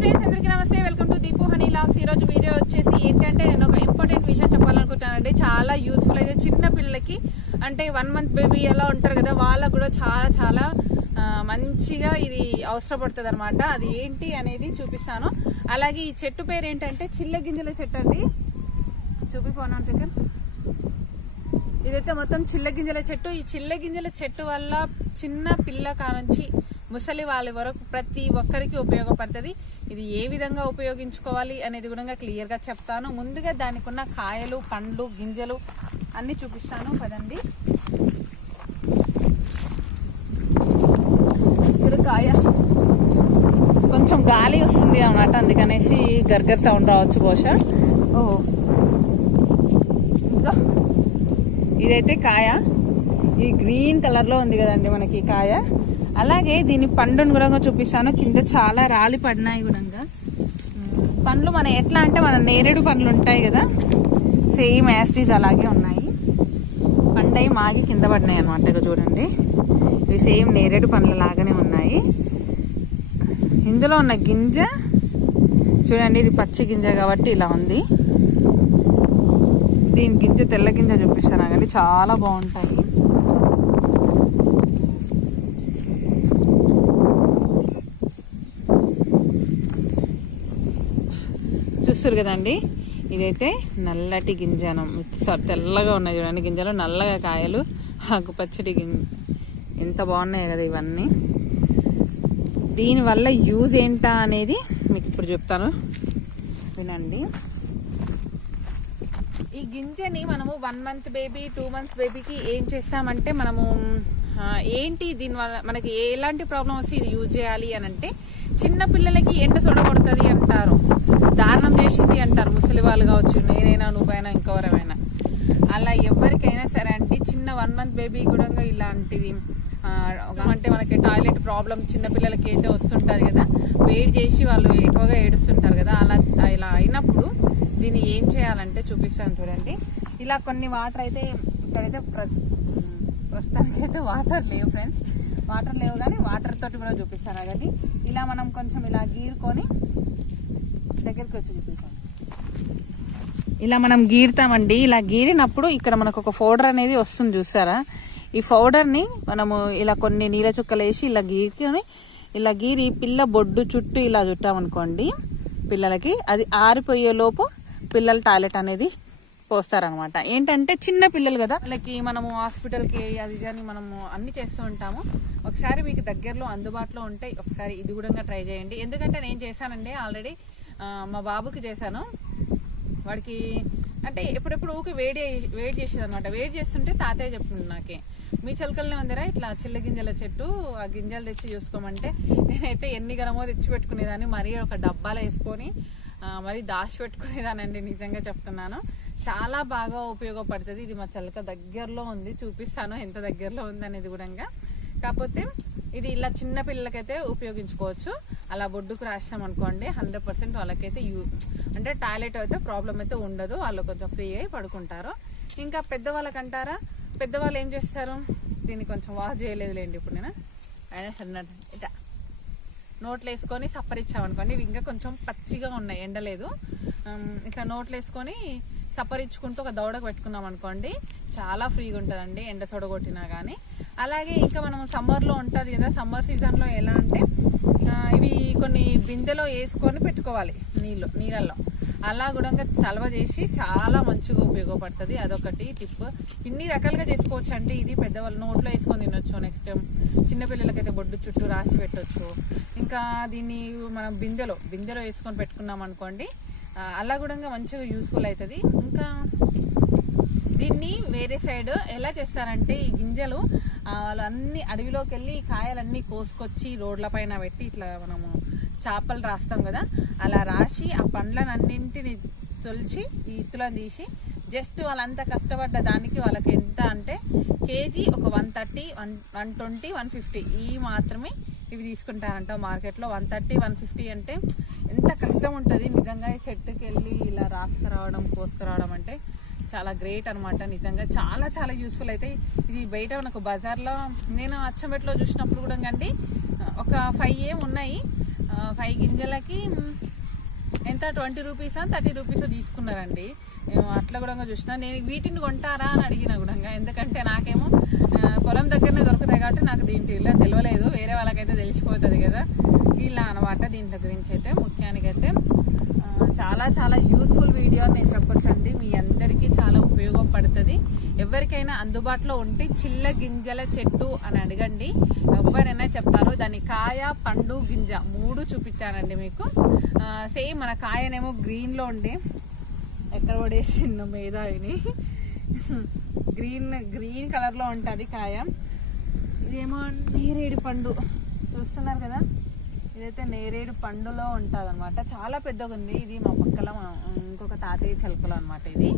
Friends అందరికీ నమస్తే. Welcome to Deepu Honey vlogs ఈరోజు వీడియో వచ్చేసి ఏంటంటే నేను ఒక ఇంపార్టెంట్ విషయం చెప్పాలనుకుంటానండి చాలా యూస్ఫుల్ అయితే చిన్న పిల్లలకి అంటే వన్ మంత్ బేబీ ఎలా ఉంటారు కదా వాళ్ళకు కూడా చాలా చాలా మంచిగా ఇది అవసరపడుతుంది అనమాట అది ఏంటి అనేది చూపిస్తాను. అలాగే ఈ చెట్టు పేరు ఏంటంటే చిల్ల గింజల చెట్టు అండి. చూపిపోనా సెకండ్ ఇదైతే మొత్తం చిల్ల గింజల చెట్టు. ఈ చిల్ల గింజల చెట్టు వల్ల చిన్న పిల్ల కానుంచి ముసలి వాళ్ళ వరకు ప్రతి ఒక్కరికి ఉపయోగపడుతుంది. ఇది ఏ విధంగా ఉపయోగించుకోవాలి అనేది కూడా క్లియర్గా చెప్తాను. ముందుగా దానికి ఉన్న కాయలు పండ్లు గింజలు అన్ని చూపిస్తాను. పదండి. కాయ. కొంచెం గాలి వస్తుంది అన్నమాట. అందుకనేసి గర్గర్ సౌండ్ రావచ్చు బహుశా. ఓ. ఇంకా ఇదైతే కాయ. ఈ గ్రీన్ కలర్లో ఉంది కదండి మనకి కాయ. అలాగే దీని పండును కూడా చూపిస్తాను. కింద చాలా రాలి పడినాయి కూడా పండ్లు మన ఎట్లా అంటే మన నేరేడు పండ్లు ఉంటాయి కదా సేమ్ యాస్ట్రీస్ అలాగే ఉన్నాయి. పండై మాగి కింద పడినాయి అనమాట ఇక చూడండి. ఇవి సేమ్ నేరేడు పండ్ల లాగానే ఉన్నాయి. ఇందులో ఉన్న గింజ చూడండి ఇది పచ్చి గింజ కాబట్టి ఇలా ఉంది. దీని గింజ తెల్ల గింజ చూపిస్తాను కానీ చాలా బాగుంటాయి. చూస్తారు కదండి? ఇదైతే నల్లటి గింజనం. సారీ తెల్లగా ఉన్నాయి చూడండి గింజలు. నల్లగా కాయలు ఆకుపచ్చటి గింజ ఎంత బాగున్నాయి కదా ఇవన్నీ. దీనివల్ల యూజ్ ఏంటా అనేది మీకు ఇప్పుడు చెప్తాను. వినండి. ఈ గింజని మనము one month baby two months బేబీకి ఏం చేస్తామంటే మనము ఏంటి దీనివల్ల మనకి ఎలాంటి ప్రాబ్లం వస్తే ఇది యూజ్ చేయాలి అని అంటే చిన్న పిల్లలకి ఎండ చూడకూడదు అంటారు. ముసలి వాళ్ళు కావచ్చు నేనైనా నువ్వైనా ఇంకెవరైనా అలా ఎవరికైనా సరే అంటే చిన్న వన్ మంత్ బేబీ కూడా ఇలాంటిది. అంటే మనకి టాయిలెట్ ప్రాబ్లం చిన్న పిల్లలకి అయితే వస్తుంటుంది కదా. వెయిట్ చేసి వాళ్ళు ఎక్కువగా ఏడుస్తుంటారు కదా. అలా ఇలా అయినప్పుడు దీన్ని ఏం చేయాలంటే చూపిస్తాను చూడండి. ఇలా కొన్ని వాటర్ అయితే ఇక్కడైతే ప్ర- ప్రస్తుతానికి అయితే వాటర్ లేవు ఫ్రెండ్స్ వాటర్ లేవు కానీ వాటర్ తోటి కూడా చూపిస్తాను కదా ఇలా మనం కొంచెం ఇలా గీరుకొని దగ్గరికి వచ్చి చూపిస్తాం ఇలా మనం గీరుతామండి. ఇలా గీరినప్పుడు ఇక్కడ మనకు ఒక పౌడర్ అనేది వస్తుంది చూసారా? ఈ పౌడర్ని మనము ఇలా కొన్ని నీళ్ళ చుక్కలు వేసి ఇలా గీరుకొని ఇలా గీరి పిల్ల బొడ్డు చుట్టూ ఇలా చుట్టామనుకోండి పిల్లలకి అది ఆరిపోయేలోపు పిల్లల టాయిలెట్ అనేది పోస్తారనమాట. ఏంటంటే చిన్న పిల్లలు కదా వాళ్ళకి మనము హాస్పిటల్కి అది కానీ అని మనము అన్ని చేస్తూ ఉంటాము. ఒకసారి మీకు దగ్గరలో అందుబాటులో ఉంటే ఒకసారి ఇది కూడా ట్రై చేయండి. ఎందుకంటే నేను చేశానండి ఆల్రెడీ మా బాబుకి చేశాను. వాడికి అంటే ఎప్పుడెప్పుడు ఊకి వేడి వేడి చేసేది అనమాట వేడి చేస్తుంటే తాతయ్య చెప్పింది నాకే. మీ చిలకలనే ఉందిరా ఇట్లా చిల్ల గింజల చెట్టు ఆ గింజలు తెచ్చి చూసుకోమంటే నేనైతే ఎన్ని గనమో తెచ్చి పెట్టుకునేదాన్ని. మరీ ఒక డబ్బాలో వేసుకొని మరీ దాచి పెట్టుకునేదానండి నిజంగా చెప్తున్నాను. చాలా బాగా ఉపయోగపడుతుంది. ఇది మా చిలక దగ్గరలో ఉంది. చూపిస్తాను ఎంత దగ్గరలో ఉంది అనేది కూడా కాకపోతే ఇది ఇలా చిన్న పిల్లలకైతే ఉపయోగించుకోవచ్చు. అలా బొడ్డుకు రాసినాం అనుకోండి హండ్రెడ్ పర్సెంట్ వాళ్ళకైతే యూ అంటే టాయిలెట్ అయితే ప్రాబ్లం అయితే ఉండదు. వాళ్ళు కొంచెం ఫ్రీ అయి పడుకుంటారు. ఇంకా పెద్దవాళ్ళకి అంటారా పెద్దవాళ్ళు ఏం చేస్తారు? దీన్ని కొంచెం వాష్ చేయలేదులేండి ఇప్పుడు నేను. ఆయన ఇట్లా నోట్లు వేసుకొని సప్పరిచ్చామనుకోండి ఇవి ఇంకా కొంచెం పచ్చిగా ఉన్నాయి ఎండలేదు. ఇట్లా నోట్లో వేసుకొని సప్పరించుకుంటూ ఒక దౌడకు పెట్టుకున్నాం అనుకోండి చాలా ఫ్రీగా ఉంటుందండి ఎండ సొడగొట్టినా కానీ అలాగే ఇంకా మనం సమ్మర్లో ఉంటుంది కదా సమ్మర్ సీజన్లో ఎలా అంటే ఇవి కొన్ని బిందెలో వేసుకొని పెట్టుకోవాలి నీళ్ళు నీళ్ళల్లో. అలా కూడా చలవ చేసి చాలా మంచిగా ఉపయోగపడుతుంది. అదొకటి టిప్. ఇన్ని రకాలుగా చేసుకోవచ్చు అంటే ఇది పెద్దవాళ్ళు నోట్లో వేసుకొని తినొచ్చు నెక్స్ట్ చిన్నపిల్లలకైతే బొడ్డు చుట్టూ రాసి పెట్టవచ్చు ఇంకా దీన్ని మనం బిందెలో బిందెలో వేసుకొని పెట్టుకున్నాం అనుకోండి అలా కూడా మంచిగా యూస్ఫుల్ అవుతుంది. ఇంకా దీన్ని వేరే సైడ్ ఎలా చేస్తారంటే ఈ గింజలు వాళ్ళు అన్ని అడవిలోకి వెళ్ళి కాయలన్నీ కోసుకొచ్చి రోడ్ల పైన పెట్టి ఇట్లా మనము చేపలు రాస్తాం కదా అలా రాసి ఆ పండ్లనన్నింటిని తొలిచి ఈ ఇత్తులను తీసి జస్ట్ వాళ్ళంతా కష్టపడ్డ దానికి వాళ్ళకి ఎంత అంటే కేజీ ఒక one thirty one one twenty one fifty. ఈ మాత్రమే ఇవి తీసుకుంటారంట మార్కెట్లో. వన్ థర్టీ వన్ ఫిఫ్టీ అంటే ఎంత కష్టం ఉంటుంది. నిజంగా ఈ చెట్టుకి వెళ్ళి ఇలా రాసుకురావడం కోసుకురావడం అంటే చాలా గ్రేట్ అనమాట నిజంగా చాలా చాలా యూస్ఫుల్ అయితే ఇది బయట మనకు బజార్లో నేను అచ్చంబెట్లో చూసినప్పుడు కూడా కండి ఒక ఫైవ్ ఏం ఉన్నాయి. ఫైవ్ గింజలకి ఎంత? ట్వంటీ రూపీసా థర్టీ రూపీస్ తీసుకున్నారండి. నేను అట్లా కూడా చూసిన. నేను వీటిని కొంటారా అని అడిగిన కూడా. ఎందుకంటే నాకేమో పొలం దగ్గరనే దొరుకుతాయి కాబట్టి నాకు దీంట్లో ఇలా తెలియలేదు. వేరే వాళ్ళకైతే తెలిసిపోతుంది కదా. ఇలా అనమాట దీంట్లో గురించి అయితే. ముఖ్యానికైతే చాలా చాలా యూస్ఫుల్ వీడియో నేను నేను చెప్పొచ్చండి. మీ అందరికీ చాలా ఉపయోగపడుతుంది. ఎవరికైనా అందుబాటులో ఉంటే చిల్ల గింజల చెట్టు అని అడగండి. ఎవరైనా చెప్తారు దాని కాయ పండు గింజ మూడు చూపించానండి మీకు. సేమ్ మన కాయనేమో గ్రీన్లో ఉండే. ఎక్కడ పడేసిండు మేధావిని? గ్రీన్ గ్రీన్ కలర్లో ఉంటుంది కాయ. ఇదేమో నేరేడు పండు. చూస్తున్నారు కదా? ఇదైతే నేరేడు పండులో ఉంటుంది అనమాట చాలా పెద్దగా ఉంది ఇది మా పక్కల మా ఇంకొక తాతయ్య చిలకలు అనమాట ఇది.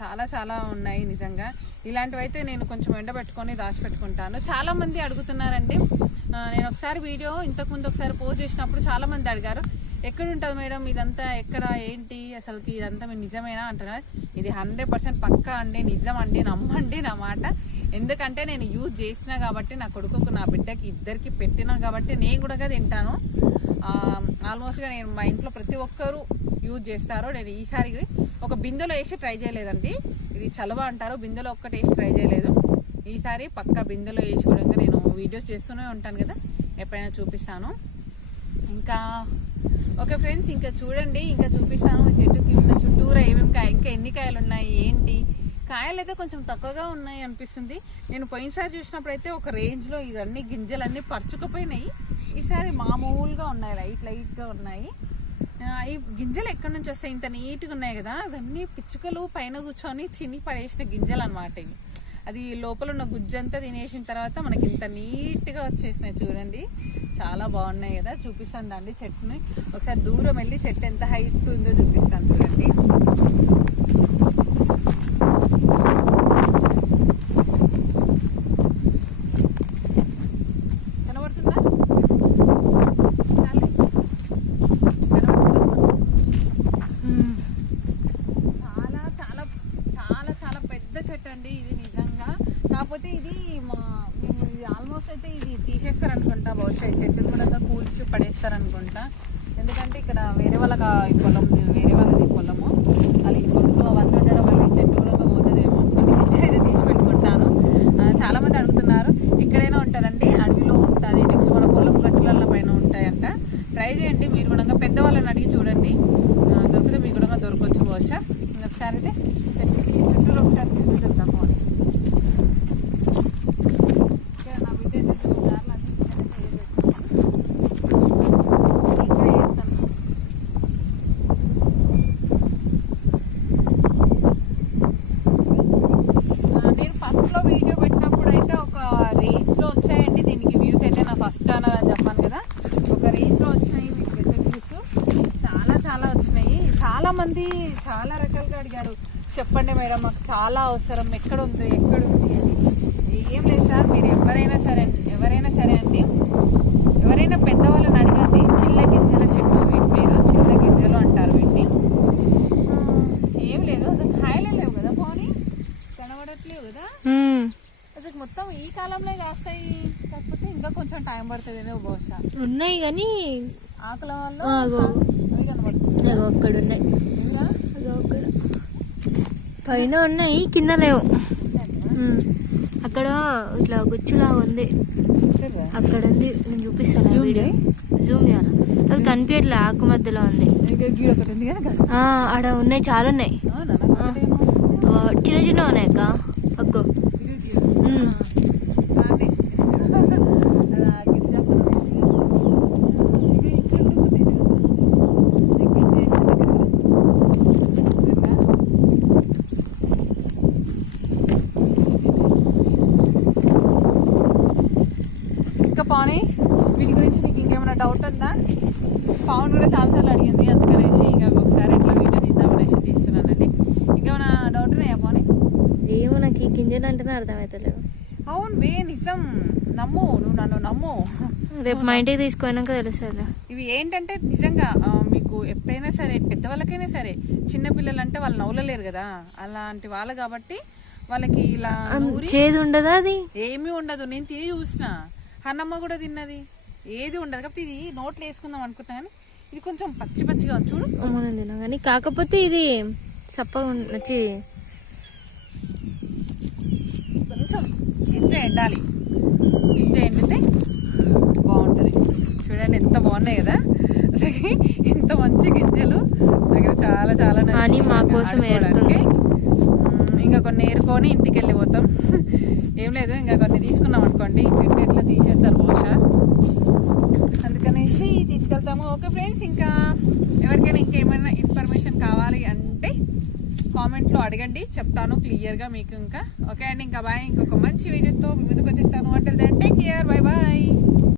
చాలా చాలా ఉన్నాయి నిజంగా. ఇలాంటివి అయితే నేను కొంచెం ఎండబెట్టుకొని దాచిపెట్టుకుంటాను. చాలామంది అడుగుతున్నారండి నేను ఒకసారి వీడియో ఇంతకుముందు ఒకసారి పోస్ట్ చేసినప్పుడు చాలామంది అడిగారు ఎక్కడ ఉంటుంది మేడం? ఇదంతా ఎక్కడ? ఏంటి? అసలుకి ఇదంతా మీరు నిజమేనా? అంటున్నారు. ఇది హండ్రెడ్ పర్సెంట్ పక్కా అండి నిజం అండి నమ్మండి నా మాట. ఎందుకంటే నేను యూజ్ చేసినా కాబట్టి నా కొడుకుకు నా బిడ్డకి ఇద్దరికి పెట్టినా కాబట్టి నేను కూడా తింటాను. ఆల్మోస్ట్గా నేను మా ఇంట్లో ప్రతి ఒక్కరూ యూజ్ చేస్తారు. నేను ఈసారి ఒక బిందెలో వేసి ట్రై చేయలేదండి. ఇది చలవ అంటారు. బిందెలో ఒక్కటి వేసి ట్రై చేయలేదు. ఈసారి పక్క బిందెలో వేసి కూడా నేను వీడియోస్ చేస్తూనే ఉంటాను కదా. ఎప్పుడైనా చూపిస్తాను. ఇంకా ఓకే ఫ్రెండ్స్ ఇంకా చూడండి. ఇంకా చూపిస్తాను. చెట్టుకి ఉన్న చుట్టూరా ఏమేమి కాయ ఇంకా ఎన్ని కాయలు ఉన్నాయి ఏంటి? కాయలు అయితే కొంచెం తక్కువగా ఉన్నాయి అనిపిస్తుంది. నేను పోయినసారి చూసినప్పుడు అయితే ఒక రేంజ్లో ఇవన్నీ గింజలన్నీ పరుచుకుపోయినాయి. ఈసారి మామూలుగా ఉన్నాయి లైట్ లైట్గా ఉన్నాయి. ఈ గింజలు ఎక్కడి నుంచి వస్తాయి? ఇంత నీట్గా ఉన్నాయి కదా. అవన్నీ పిచ్చుకలు పైన కూర్చొని చిన్ని పడేసిన గింజలు అనమాట ఇవి. అది లోపల ఉన్న గుజ్జంతా తినేసిన తర్వాత మనకి ఇంత నీట్గా వచ్చేసినాయి చూడండి. చాలా బాగున్నాయి కదా. చూపిస్తాను దాండి చెట్టుని. ఒకసారి దూరం వెళ్ళి చెట్టు ఎంత హైట్ ఉందో చూపిస్తాను చూడండి కనబడుతుందా చాలే. కనబడుతుందా? చాలా చాలా చాలా చాలా పెద్ద చెట్టు అండి ఇది నిజంగా కాకపోతే ఇది మా మేము ఇది ఆల్మోస్ట్ అయితే ఇది తీసేస్తారు అనుకుంటా బహుశా చెట్టు కూడా కూల్చి పడేస్తారు అనుకుంటా ఎందుకంటే ఇక్కడ వేరే వాళ్ళ ఈ పొలం వేరే వాళ్ళది పొలము. వాళ్ళు ఈ కొట్లు అవన్నీ ఉండడం వల్ల ఈ చెట్టు కూడా పోతుందేమో. కొన్ని గింజలు అయితే తీసి పెట్టుకుంటాను. చాలామంది అడుగుతున్నారు ఎక్కడైనా ఉంటుందండి? అడవిలో ఉంటుంది నెక్స్ట్ మన పొలం గట్టుల పైన ఉంటాయంట. ట్రై చేయండి మీరు కూడా పెద్దవాళ్ళని అడిగి చూడండి. దొరికితే మీకు కూడా దొరకవచ్చు బహుశా ఒకసారి అయితే చెట్టుకి చుట్టూరు ఒకసారి తిరిగి చూద్దాం పోనీ. ఇక్కడ నా బిడ్డ అయితే చూడాలి అది ఇక్కడ చేయి పెట్టుకుంది. ఇక్కడ వేస్తాను. ఆ, నేను ఫస్ట్లో వీడియో పెట్టినప్పుడు అయితే ఒక రేంజ్లో వచ్చాయండి దీనికి వ్యూస్ అయితే నా ఫస్ట్ ఛానల్ అని చెప్పాను కదా ఒక రేంజ్లో వచ్చినాయి మీకు పెద్ద వ్యూస్ చాలా చాలా వచ్చినాయి చాలా మంది చాలా రకాలుగా అడిగారు చెప్పండి మేడం మాకు చాలా అవసరం. ఎక్కడ ఉంది ఎక్కడ ఉంది ఏం లేదు సార్ మీరు ఎవరైనా సరే ఎవరైనా సరే అండి. ఎవరైనా పెద్దవాళ్ళని అడగండి. చిల్ల గింజల చెట్టు వీటి పేరు చిల్ల గింజలు అంటారు వీటిని. ఏం లేదు అసలు కాయలే లేవు కదా పోనీ. కనబడట్లేవు కదా. అసలు మొత్తం ఈ కాలంలో కాస్తాయి. కాకపోతే ఇంకా కొంచెం టైం పడుతుంది బహుశా. ఉన్నాయి కానీ ఆకుల వల్ల కనబడుతుంది అక్కడ ఉన్నాయి అక్కడ పైన ఉన్నాయి కింద లేవు. అక్కడ ఇట్లా గుచ్చులాగా ఉంది? అక్కడ ఉంది. నేను చూపిస్తాను వీడియో. జూమ్ చేయాలి? అది కనిపించట్లే ఆకు మధ్యలో ఉంది. ఆడ ఉన్నాయి చాలా ఉన్నాయి. చిన్న చిన్న ఉన్నాయి అక్క. అగ్గో ఇది ఇది. ఉమ్. ఆ, రాండి. అలా గింజ ఒకటి వేసి. ఇదిగో ఇక్కడ ఉంది ఒకటి. దగ్గర చేసిన దగ్గర కూడా. ఇదిగా. ఇంకా పాని వీటి గురించి నీకు ఇంకేమైనా డౌట్ ఉందా? పవన్ కూడా చాలాసార్లు అడిగింది అందుకనేసి ఇంకా ఒకసారి ఎట్లా వీడియో తీద్దామనేసి తీస్తున్నానండి. ఇంకేమైనా డౌట్ ఉన్నాయా పాని? ఏమో నాకు ఈ గింజలు అంటేనే అర్థమవుతలేవు అవును వే నిజం. నమ్ము నువ్వు నన్ను నమ్ము. రేపు మా ఇంటికి తీసుకుపోయినాక తెలుస్తుంది ఇవి ఏంటంటే నిజంగా మీకు ఎప్పుడైనా సరే పెద్దవాళ్ళకైనా సరే చిన్న పిల్లలు అంటే వాళ్ళు నవ్వలేరు కదా. అలాంటి వాళ్ళు కాబట్టి వాళ్ళకి ఇలా చేదు ఉండదా అది? ఏమీ ఉండదు. నేను తిని చూసిన. అన్నమ్మ కూడా తిన్నది. ఏది ఉండదు. కాబట్టి ఇది నోట్లో వేసుకుందాం అనుకుంటున్నా కానీ ఇది కొంచెం పచ్చి పచ్చిగా చూడు. మనం తిన్నాం కానీ. కాకపోతే ఇది సప్పగా ఉం- వచ్చి కొంచెం గింజ ఎండాలి. గింజ ఎండితే బాగుంటుంది. చూడండి ఎంత బాగున్నాయి కదా. అలాగే ఎంత మంచి గింజలు. నాకు చాలా చాలా అని మా కోసం ఇంకా కొన్ని ఏరుకొని ఇంటికి వెళ్ళిపోతాం ఏం లేదు ఇంకా కొన్ని తీసుకున్నాం అనుకోండి. చెట్టు ఎట్లా తీసేస్తారు బహుశా? అందుకనేసి తీసుకెళ్తాము. ఓకే ఫ్రెండ్స్ ఇంకా ఎవరికైనా ఇంకేమైనా ఇన్ఫర్మేషన్ కావాలి అంటే కామెంట్లో అడగండి. చెప్తాను క్లియర్గా మీకు ఇంకా. ఓకే అండి ఇంకా బాయ్. ఇంకొక మంచి వీడియోతో ముందుకు వచ్చేస్తాను. అంటే టేక్ కేర్ బై బాయ్